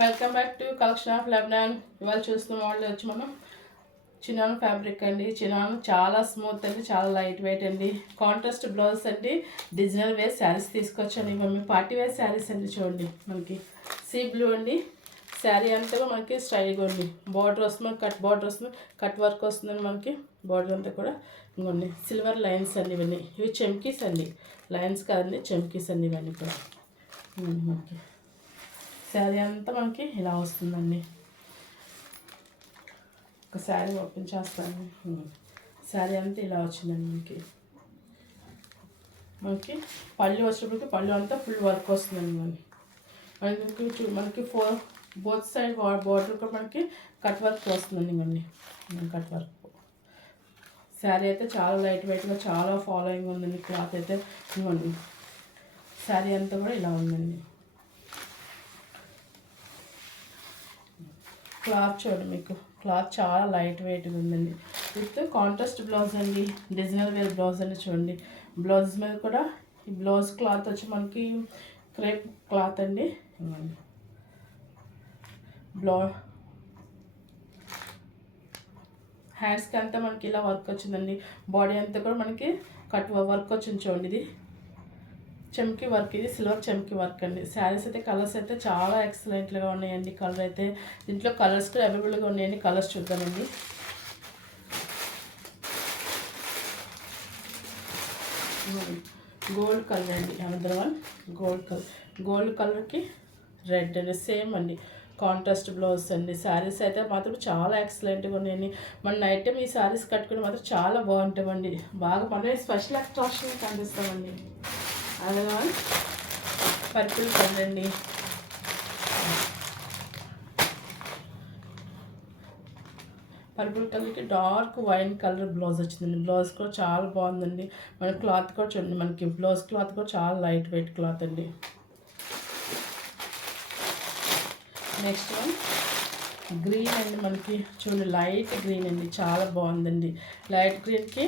Welcome back to collection of Lebanon. ఇవాళ చూస్తున్న model వచ్చి మనం చినాన్ ఫ్యాబ్రిక్ అండి. చినాన్ చాలా స్మూత్ అండి, చాలా లైట్ వెయిట్ అండి. కాంట్రాస్ట్ బ్లౌజ్ అండి. డిజైనర్ వేర్ శారీస్ తీసుకొచ్చాను. ఇవన్నీ పార్టీ వేర్ శారీస్ అండి. చూడండి, మనకి సీ బ్లూ అండి. శారీ అంతా మనకి స్టైల్గా ఉంది. బార్డర్ వస్తుంది, కట్ బార్డర్ వస్తుంది, కట్ వర్క్ వస్తుందండి. మనకి బార్డర్ అంతా కూడా ఇంకొన్ని సిల్వర్ లైన్స్ అండి. ఇవన్నీ ఇవి చెమ్కీస్ అండి, లైన్స్ కాదండి, చెమ్కీస్ అండి. ఇవన్నీ కూడా మనకి శారీ అంతా మనకి ఇలా వస్తుందండి. ఒక శారీ ఓపెన్ చేస్తాను. శారీ అంతా ఇలా వచ్చిందండి. మనకి పళ్ళు వచ్చినప్పటికి పళ్ళు అంతా ఫుల్ వర్క్ వస్తుందండి. మనకి బోత్ సైడ్ బార్డర్ కూడా మనకి కట్ వర్క్ వస్తుందండి. ఇవన్నీ కట్ వర్క్. శారీ అయితే చాలా లైట్ వెయిట్గా, చాలా ఫాలోయింగ్ ఉందండి. క్లాత్ అయితే ఇవ్వండి. శారీ అంతా కూడా ఇలా ఉందండి. క్లాత్ చూడండి, మీకు క్లాత్ చాలా లైట్ వెయిట్గా ఉందండి. విత్ కాంట్రాస్ట్ బ్లౌజ్ అండి, డిజైనర్ వేర్ బ్లౌజ్ అండి. చూడండి, బ్లౌజ్ మీద కూడా ఈ బ్లౌజ్ క్లాత్ వచ్చి మనకి క్రేప్ క్లాత్ అండి. హ్యాండ్స్కి అంతా మనకి ఇలా వర్క్ వచ్చిందండి. బాడీ అంతా కూడా మనకి కట్ వర్క్ వచ్చింది. చూడండి, ఇది చెమ్కి వర్క్, ఇది సిల్వర్ చెమ్కి వర్క్ అండి. శారీస్ అయితే కలర్స్ అయితే చాలా ఎక్సలెంట్గా ఉన్నాయండి. కలర్ అయితే దీంట్లో కలర్స్ కూడా అవైలబుల్గా ఉన్నాయండి. కలర్స్ చూద్దామండి. గోల్డ్ కలర్ అండి, అనదర్ వన్ గోల్డ్ కలర్కి రెడ్ అండి, సేమ్ అండి. కాంట్రాస్ట్ బ్లౌజ్ అండి. శారీస్ అయితే మాత్రం చాలా ఎక్సలెంట్గా ఉన్నాయండి. మన నైట్ టైం ఈ శారీస్ కట్టుకుని మాత్రం చాలా బాగుంటామండి. బాగా మనమే స్పెషల్ అట్రాక్షన్ కనిపిస్తామండి. అలాగా పర్పుల్ కలర్ అండి. పర్పుల్ కలర్కి డార్క్ వైన్ కలర్ బ్లౌజ్ వచ్చిందండి. బ్లౌజ్ కూడా చాలా బాగుందండి. మన క్లాత్ కూడా చూడండి, మనకి బ్లౌజ్ క్లాత్ కూడా చాలా లైట్ వెయిట్ క్లాత్ అండి. నెక్స్ట్ వన్ గ్రీన్ అండి. మనకి చూడండి, లైట్ గ్రీన్ అండి, చాలా బాగుందండి. లైట్ గ్రీన్కి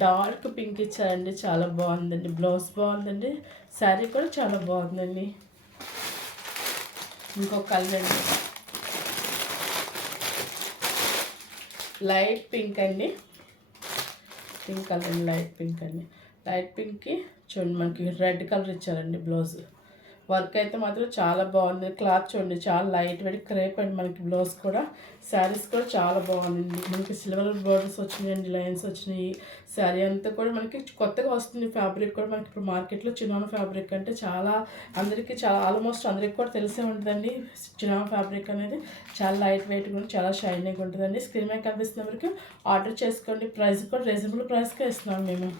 డార్క్ పింక్ ఇచ్చారండి, చాలా బాగుందండి. బ్లౌజ్ బాగుందండి, శారీ కూడా చాలా బాగుందండి. ఇంకొక కలర్ అండి, లైట్ పింక్ అండి. పింక్ కలర్ అండి, లైట్ పింక్ అండి. లైట్ పింక్కి చూడండి, మనకి రెడ్ కలర్ ఇచ్చారండి. బ్లౌజ్ వర్క్ అయితే మాత్రం చాలా బాగుంది. క్లాత్ చూడండి, చాలా లైట్ వెయిట్ క్రేప్ అండి. మనకి బ్లౌజ్ కూడా, శారీస్ కూడా చాలా బాగుందండి. మనకి సిల్వర్ బోర్డర్స్ వచ్చినాయండి, లైన్స్ వచ్చినాయి. శారీ అంతా కూడా మనకి కొత్తగా వస్తుంది. ఫ్యాబ్రిక్ కూడా మనకి ఇప్పుడు మార్కెట్లో చినాన్ ఫ్యాబ్రిక్ అంటే చాలా అందరికీ, చాలా ఆల్మోస్ట్ అందరికీ కూడా తెలిసే ఉంటుందండి. చినాన్ ఫ్యాబ్రిక్ అనేది చాలా లైట్ వెయిట్గా ఉంటుంది, చాలా షైనింగ్గా ఉంటుందండి. స్క్రీన్ మీద కనిపిస్తున్న వరకు ఆర్డర్ చేసుకోండి. ప్రైస్ కూడా రీజనబుల్ ప్రైస్కే ఇస్తున్నాం మేము.